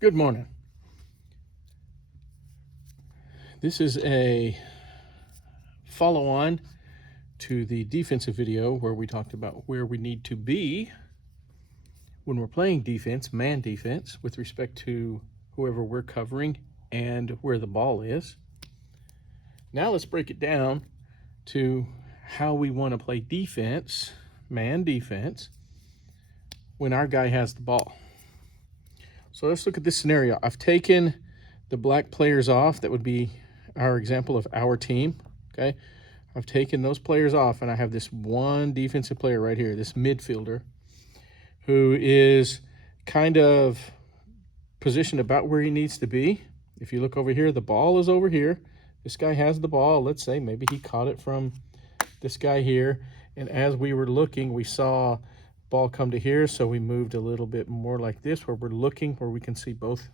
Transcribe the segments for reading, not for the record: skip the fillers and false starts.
Good morning. This is a follow-on to the defensive video where we talked about where we need to be when we're playing defense, man defense, with respect to whoever we're covering and where the ball is. Now let's break it down to how we want to play defense, man defense, when our guy has the ball. So let's look at this scenario. I've taken the black players off. That would be our example of our team, okay? I've taken those players off, and I have this one defensive player right here, this midfielder, who is kind of positioned about where he needs to be. If you look over here, the ball is over here. This guy has the ball. Let's say maybe he caught it from this guy here, and as we were looking, we saw ball come to here, so we moved a little bit more like this, where we're looking, where we can see both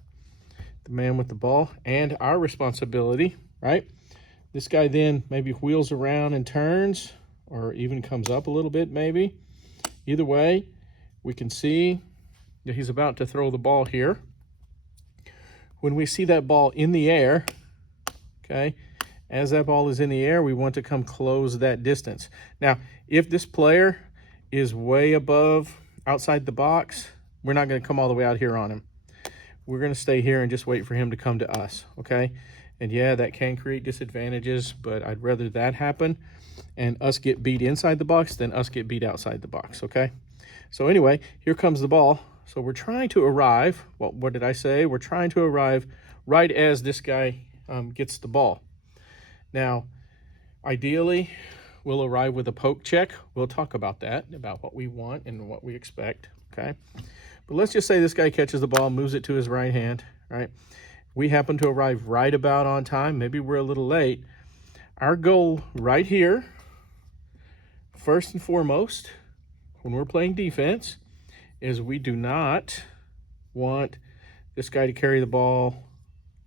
the man with the ball and our responsibility, right? This guy then maybe wheels around and turns, or even comes up a little bit maybe. Either way, we can see that he's about to throw the ball here. When we see that ball in the air, okay, as that ball is in the air, we want to come close that distance. Now, if this player is way above outside the box, we're not going to come all the way out here on him. We're going to stay here and just wait for him to come to us, okay? And yeah, that can create disadvantages, but I'd rather that happen and us get beat inside the box than us get beat outside the box, okay? So anyway, here comes the ball. So we're trying to arrive, well, what did I say? We're trying to arrive right as this guy gets the ball. Now, ideally, we'll arrive with a poke check. We'll talk about that, about what we want and what we expect, okay? But let's just say this guy catches the ball, moves it to his right hand, right? We happen to arrive right about on time. Maybe we're a little late. Our goal right here, first and foremost, when we're playing defense, is we do not want this guy to carry the ball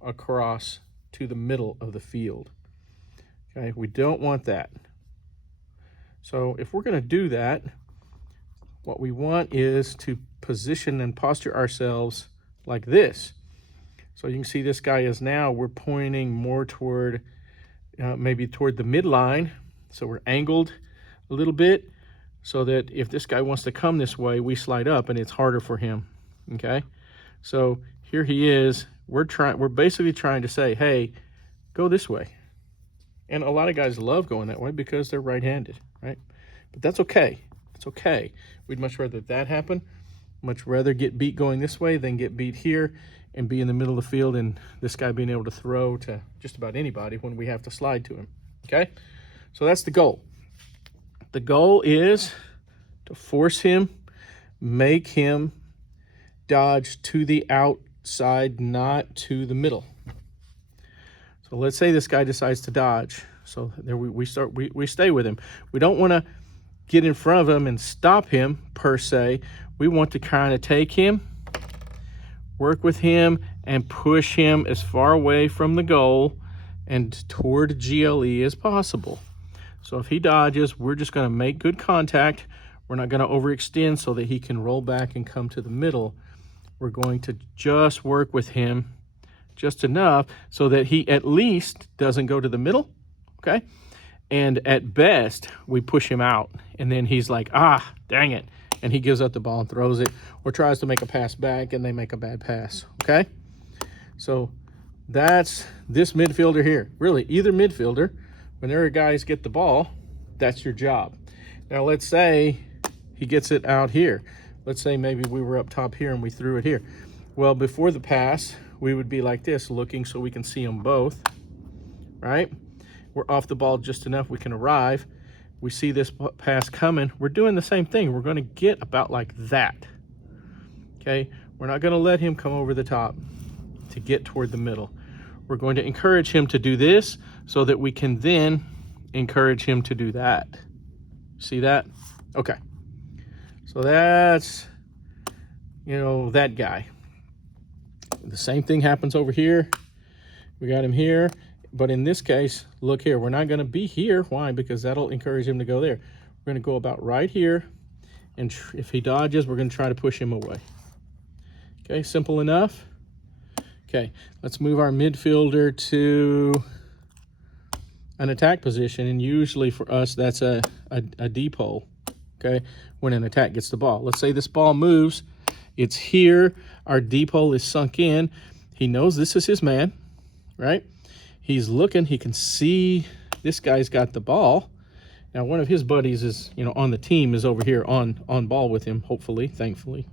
across to the middle of the field, okay? We don't want that. So if we're going to do that, what we want is to position and posture ourselves like this. So you can see this guy is now, we're pointing more toward, maybe toward the midline. So we're angled a little bit so that if this guy wants to come this way, we slide up and it's harder for him, okay? So here he is. We're basically trying to say, hey, go this way. And a lot of guys love going that way because they're right-handed, right? But that's okay. It's okay. We'd much rather that happen. Much rather get beat going this way than get beat here and be in the middle of the field and this guy being able to throw to just about anybody when we have to slide to him, okay? So that's the goal. The goal is to force him, make him dodge to the outside, not to the middle. So let's say this guy decides to dodge. So there we stay with him. We don't want to get in front of him and stop him per se. We want to kind of take him, work with him, and push him as far away from the goal and toward GLE as possible. So if he dodges, we're just going to make good contact. We're not going to overextend so that he can roll back and come to the middle. We're going to just work with him just enough so that he at least doesn't go to the middle, okay? And at best, we push him out. And then he's like, ah, dang it. And he gives up the ball and throws it or tries to make a pass back and they make a bad pass, okay? So that's this midfielder here. Really, either midfielder, whenever guys get the ball, that's your job. Now, let's say he gets it out here. Let's say maybe we were up top here and we threw it here. Well, before the pass, we would be like this, looking so we can see them both, right? We're off the ball just enough we can arrive. We see this pass coming. We're doing the same thing. We're going to get about like that, okay? We're not going to let him come over the top to get toward the middle. We're going to encourage him to do this so that we can then encourage him to do that. See that? Okay. So that's, that guy. The same thing happens over here. We got him here. But in this case, look here. We're not going to be here. Why? Because that'll encourage him to go there. We're going to go about right here. And if he dodges, we're going to try to push him away. Okay, simple enough. Okay, let's move our midfielder to an attack position, and usually for us that's a deep hole, okay, when an attack gets the ball. Let's say this ball moves, it's here, our deep hole is sunk in. He knows this is his man, right? He's looking, he can see this guy's got the ball. Now, one of his buddies is, on the team is over here on ball with him, hopefully, thankfully,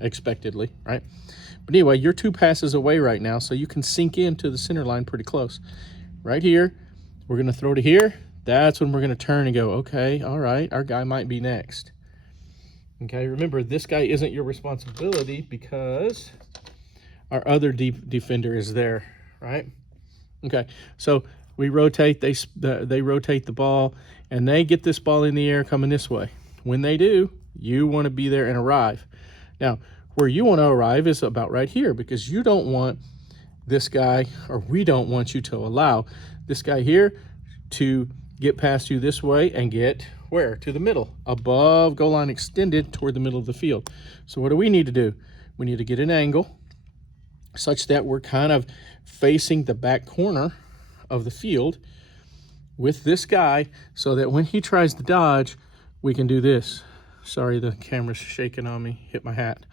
expectedly, right? But anyway, you're 2 passes away right now, so you can sink into the center line pretty close. Right here, we're going to throw to here. That's when we're going to turn and go, okay, all right, our guy might be next. Okay, remember, this guy isn't your responsibility because our other deep defender is there, right? Okay, so we rotate, they rotate the ball, and they get this ball in the air coming this way. When they do, you want to be there and arrive. Now, where you want to arrive is about right here, because you don't want this guy, or we don't want you to allow this guy here to get past you this way and get where? To the middle, above goal line, extended toward the middle of the field. So what do we need to do? We need to get an angle such that we're kind of facing the back corner of the field with this guy, so that when he tries to dodge, we can do this. Sorry, the camera's shaking on me, hit my hat.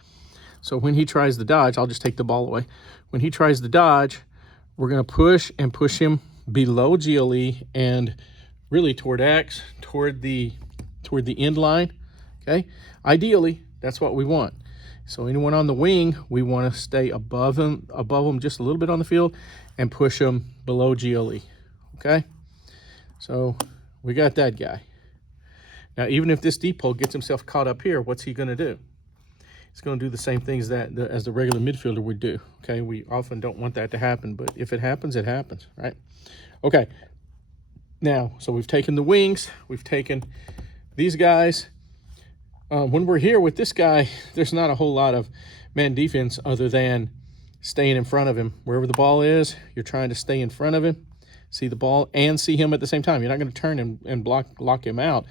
So when he tries to dodge, I'll just take the ball away. When he tries to dodge, we're gonna push him below GLE and really toward X, toward the end line, okay? Ideally, that's what we want. So anyone on the wing, we want to stay above them just a little bit on the field and push them below GLE, okay? So we got that guy. Now, even if this deep hole gets himself caught up here, what's he going to do? He's going to do the same things as the regular midfielder would do, okay? We often don't want that to happen, but if it happens, it happens, right? Okay. Now, so we've taken the wings, we've taken these guys. When we're here with this guy, there's not a whole lot of man defense other than staying in front of him. Wherever the ball is, you're trying to stay in front of him, see the ball, and see him at the same time. You're not going to turn and lock him out.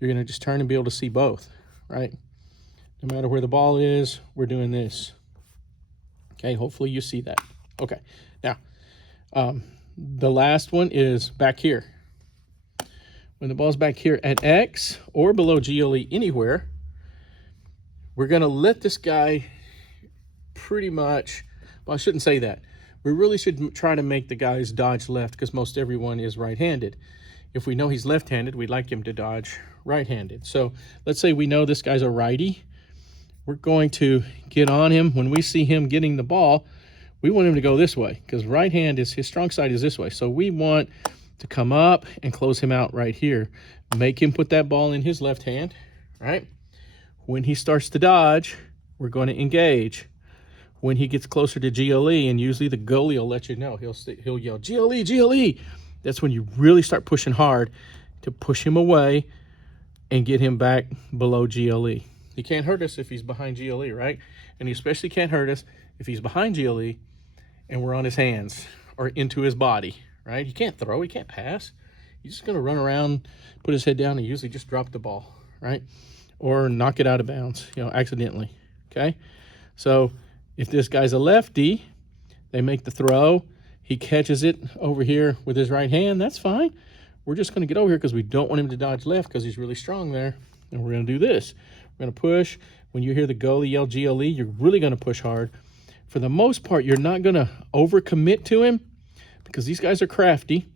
You're going to just turn and be able to see both, right? No matter where the ball is, we're doing this. Okay, hopefully you see that. Okay, now, the last one is back here. When the ball's back here at X or below GLE anywhere, we're going to let this guy pretty much, well, I shouldn't say that. We really should try to make the guys dodge left, because most everyone is right-handed. If we know he's left-handed, we'd like him to dodge right-handed. So let's say we know this guy's a righty. We're going to get on him. When we see him getting the ball, we want him to go this way, because right hand is, his strong side is this way. So we want to come up and close him out right here. Make him put that ball in his left hand, right? When he starts to dodge, we're going to engage. When he gets closer to GLE, and usually the goalie will let you know, he'll yell, GLE, GLE. That's when you really start pushing hard to push him away and get him back below GLE. He can't hurt us if he's behind GLE, right? And he especially can't hurt us if he's behind GLE and we're on his hands or into his body, right? He can't throw, he can't pass. He's just gonna run around, put his head down, and usually just drop the ball, right? Or knock it out of bounds, accidentally, okay? So if this guy's a lefty, they make the throw, he catches it over here with his right hand, that's fine. We're just gonna get over here because we don't want him to dodge left because he's really strong there. And we're gonna do this. We're gonna push. When you hear the goalie yell GLE, you're really gonna push hard. For the most part, you're not gonna overcommit to him because these guys are crafty.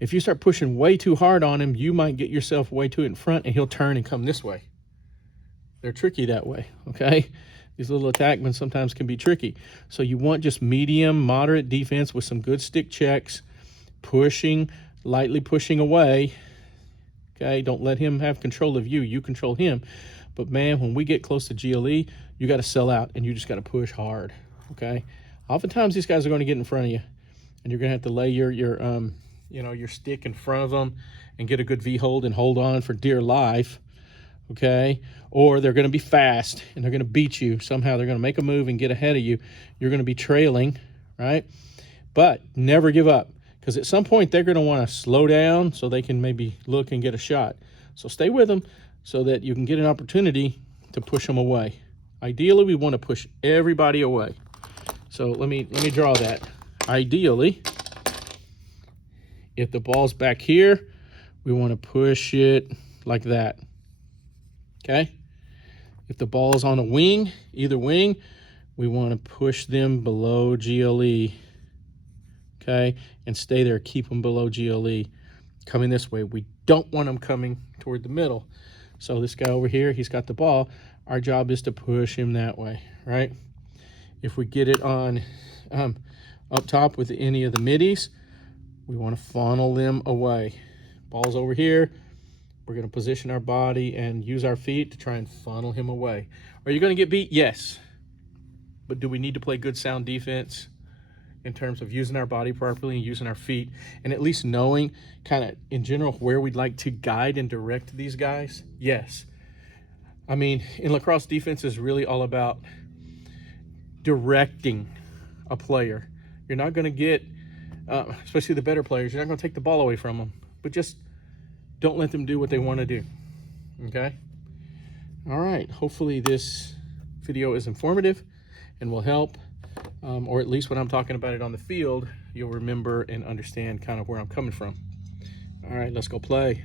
If you start pushing way too hard on him, you might get yourself way too in front and he'll turn and come this way. They're tricky that way, okay? These little attackmen sometimes can be tricky. So you want just medium, moderate defense with some good stick checks, pushing, lightly pushing away, okay? Don't let him have control of you. You control him. But, man, when we get close to GLE, you got to sell out and you just got to push hard, okay? Oftentimes these guys are going to get in front of you and you're going to have to lay your stick in front of them and get a good V-hold and hold on for dear life, okay? Or they're going to be fast and they're going to beat you. Somehow they're going to make a move and get ahead of you. You're going to be trailing, right? But never give up, because at some point they're going to want to slow down so they can maybe look and get a shot. So stay with them so that you can get an opportunity to push them away. Ideally, we want to push everybody away. So let me draw that. Ideally, if the ball's back here, we want to push it like that. Okay? If the ball's on a wing, either wing, we want to push them below GLE. Okay? And stay there, keep them below GLE. Coming this way. We don't want them coming toward the middle. So this guy over here, he's got the ball. Our job is to push him that way, right? If we get it on up top with any of the middies, we want to funnel them away. Ball's over here. We're going to position our body and use our feet to try and funnel him away. Are you going to get beat? Yes. But do we need to play good sound defense in terms of using our body properly and using our feet and at least knowing kind of in general where we'd like to guide and direct these guys? Yes. I mean, in lacrosse, defense is really all about directing a player. You're not going to get, especially the better players, you're not going to take the ball away from them, but just don't let them do what they want to do. Okay? All right. Hopefully this video is informative and will help, or at least when I'm talking about it on the field, you'll remember and understand kind of where I'm coming from. All right, let's go play.